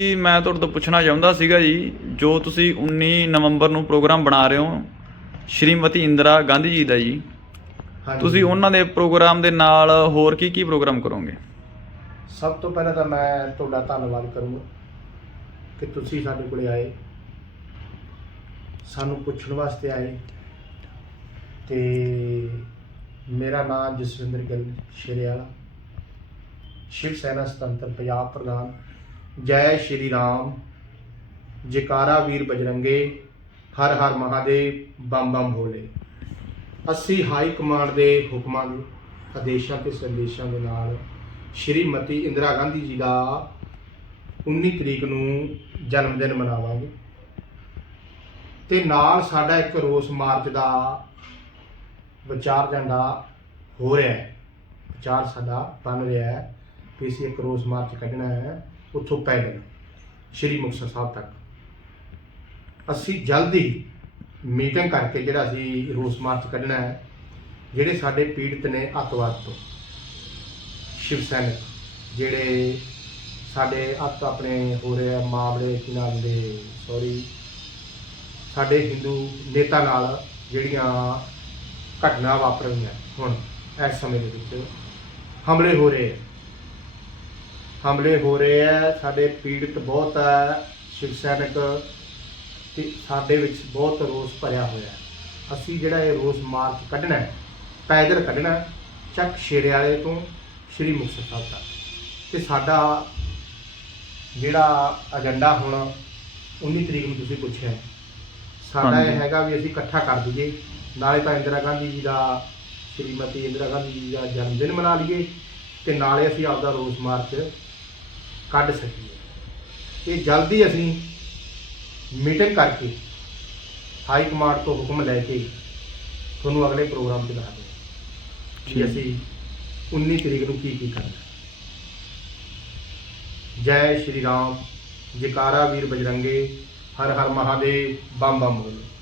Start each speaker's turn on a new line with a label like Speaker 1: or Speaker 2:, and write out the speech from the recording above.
Speaker 1: ਜੀ ਮੈਂ ਤੁਹਾਡੇ ਤੋਂ ਪੁੱਛਣਾ ਚਾਹੁੰਦਾ ਸੀਗਾ ਜੀ ਜੋ ਤੁਸੀਂ 19 ਨਵੰਬਰ ਨੂੰ ਪ੍ਰੋਗਰਾਮ ਬਣਾ ਰਹੇ ਹੋ ਸ਼੍ਰੀਮਤੀ ਇੰਦਰਾ ਗਾਂਧੀ ਜੀ ਦਾ ਜੀ। ਤੁਸੀਂ ਉਹਨਾਂ ਦੇ ਪ੍ਰੋਗਰਾਮ ਦੇ ਨਾਲ ਹੋਰ ਕੀ ਕੀ ਪ੍ਰੋਗਰਾਮ ਕਰੋਗੇ
Speaker 2: ਸਭ ਤੋਂ ਪਹਿਲਾਂ ਤਾਂ ਮੈਂ ਤੁਹਾਡਾ ਧੰਨਵਾਦ ਕਰੂੰਗਾ ਕਿ ਤੁਸੀਂ ਸਾਡੇ ਕੋਲੇ ਆਏ ਸਾਨੂੰ ਪੁੱਛਣ ਵਾਸਤੇ ਆਏ ਤੇ ਮੇਰਾ ਨਾਮ ਜਸਵਿੰਦਰ ਗਿੱਲ ਸ਼ੇਰਿਆਲਾ ਸ਼ਿਵ ਸੈਨਾ ਸੁਤੰਤਰ ਪੰਜਾਬ ਪ੍ਰਧਾਨ ਜੈ ਸ਼੍ਰੀ ਰਾਮ। ਜੈਕਾਰਾ ਵੀਰ ਬਜਰੰਗੇ, ਹਰ ਹਰ ਮਹਾਦੇਵ ਬੰਮ ਬੰਮ ਭੋਲੇ ਅਸੀਂ ਹਾਈ ਕਮਾਂਡ ਦੇ ਹੁਕਮਾਂ ਦੇ, ਆਦੇਸ਼ਾਂ ਤੇ ਸੰਦੇਸ਼ਾਂ ਦੇ ਨਾਲ ਸ਼੍ਰੀਮਤੀ ਇੰਦਰਾ ਗਾਂਧੀ ਜੀ ਦਾ 19 ਤਰੀਕ ਨੂੰ ਜਨਮ ਦਿਨ ਮਨਾਵਾਂਗੇ। ਤੇ ਨਾਲ ਸਾਡਾ ਇੱਕ ਰੋਸ ਮਾਰਚ ਦਾ ਵਿਚਾਰ ਝੰਡਾ ਹੋ ਰਿਹਾ ਹੈ। ਵਿਚਾਰ ਸਾਡਾ ਬਣ ਰਿਹਾ ਹੈ। ਕਿ ਅਸੀਂ ਇੱਕ ਰੋਸ ਮਾਰਚ ਕੱਢਣਾ ਹੈ, ਉੱਥੋਂ ਪੈਦਲ ਸ਼੍ਰੀ ਮੁਕਤਸਰ ਸਾਹਿਬ ਤੱਕ। ਅਸੀਂ ਜਲਦੀ ਮੀਟਿੰਗ ਕਰਕੇ ਜਿਹੜਾ ਅਸੀਂ ਰੋਸ ਮਾਰਚ ਕੱਢਣਾ ਹੈ, ਜਿਹੜੇ ਸਾਡੇ ਪੀੜਤ ਨੇ ਅੱਤਵਾਦ ਤੋਂ, ਸ਼ਿਵ ਸੈਨਿਕ, ਜਿਹੜੇ ਸਾਡੇ ਅੱਤ ਆਪਣੇ ਹੋ ਰਹੇ ਆ, ਮਾਮਲੇ ਕੀ ਨਾਮ ਦੇ ਸੌਰੀ ਸਾਡੇ ਹਿੰਦੂ ਨੇਤਾ ਨਾਲ ਜਿਹੜੀਆਂ ਘਟਨਾ ਵਾਪਰ ਰਹੀਆਂ ਹੁਣ, ਇਸ ਸਮੇਂ ਦੇ ਵਿੱਚ ਹਮਲੇ ਹੋ ਰਹੇ ਆ। ਹਮਲੇ ਹੋ ਰਹੇ ਆ। ਸਾਡੇ ਪੀੜਤ ਬਹੁਤ ਹੈ ਸ਼ਿਵ ਸੈਨਿਕ ਤੇ ਸਾਡੇ ਵਿੱਚ ਬਹੁਤ ਰੋਸ ਭਰਿਆ ਹੋਇਆ। ਅਸੀਂ ਜਿਹੜਾ ਇਹ ਰੋਸ ਮਾਰਚ ਕੱਢਣਾ ਹੈ ਪੈਦਲ ਕੱਢਣਾ ਚੱਕ ਸ਼ੇਰੇ ਵਾਲੇ ਤੋਂ ਸ਼੍ਰੀ ਮੁਕਤਸਰ ਸਾਹਿਬ ਤੱਕ। ਤੇ ਸਾਡਾ ਜਿਹੜਾ ਏਜੰਡਾ ਹੁਣ 19 ਤਰੀਕ ਨੂੰ ਤੁਸੀਂ ਪੁੱਛਿਆ ਸਾਡਾ ਇਹ। ਹੈਗਾ ਵੀ ਅਸੀਂ ਇਕੱਠਾ ਕਰ ਦਈਏ। ਨਾਲੇ ਤਾਂ ਇੰਦਰਾ ਗਾਂਧੀ ਜੀ ਦਾ ਸ਼੍ਰੀਮਤੀ ਇੰਦਰਾ ਗਾਂਧੀ ਜੀ ਦਾ ਜਨਮ ਦਿਨ ਮਨਾ ਲਈਏ। ਤੇ ਨਾਲੇ ਅਸੀਂ ਆਪਦਾ ਰੋਸ ਮਾਰਚ ਕੱਢ ਸਕੀਏ। ਇਹ ਜਲਦੀ ਅਸੀਂ ਮੀਟਿੰਗ ਕਰਕੇ ਹਾਈ ਕਮਾਂਡ ਤੋਂ ਹੁਕਮ ਲੈ ਕੇ ਤੁਹਾਨੂੰ ਅਗਲੇ ਪ੍ਰੋਗਰਾਮ ਦੱਸਦੇ ਹਾਂ ਕਿ। ਅਸੀਂ 19 ਤਰੀਕ ਨੂੰ ਕੀ ਕੀ ਕਰਨਾ ਜੈ ਸ਼੍ਰੀ ਰਾਮ ਜੈਕਾਰਾ ਵੀਰ ਬਜਰੰਗੇ ਹਰ ਹਰ ਮਹਾਦੇਵ ਬੰਮ ਬੰਮ ਬੋਲੇ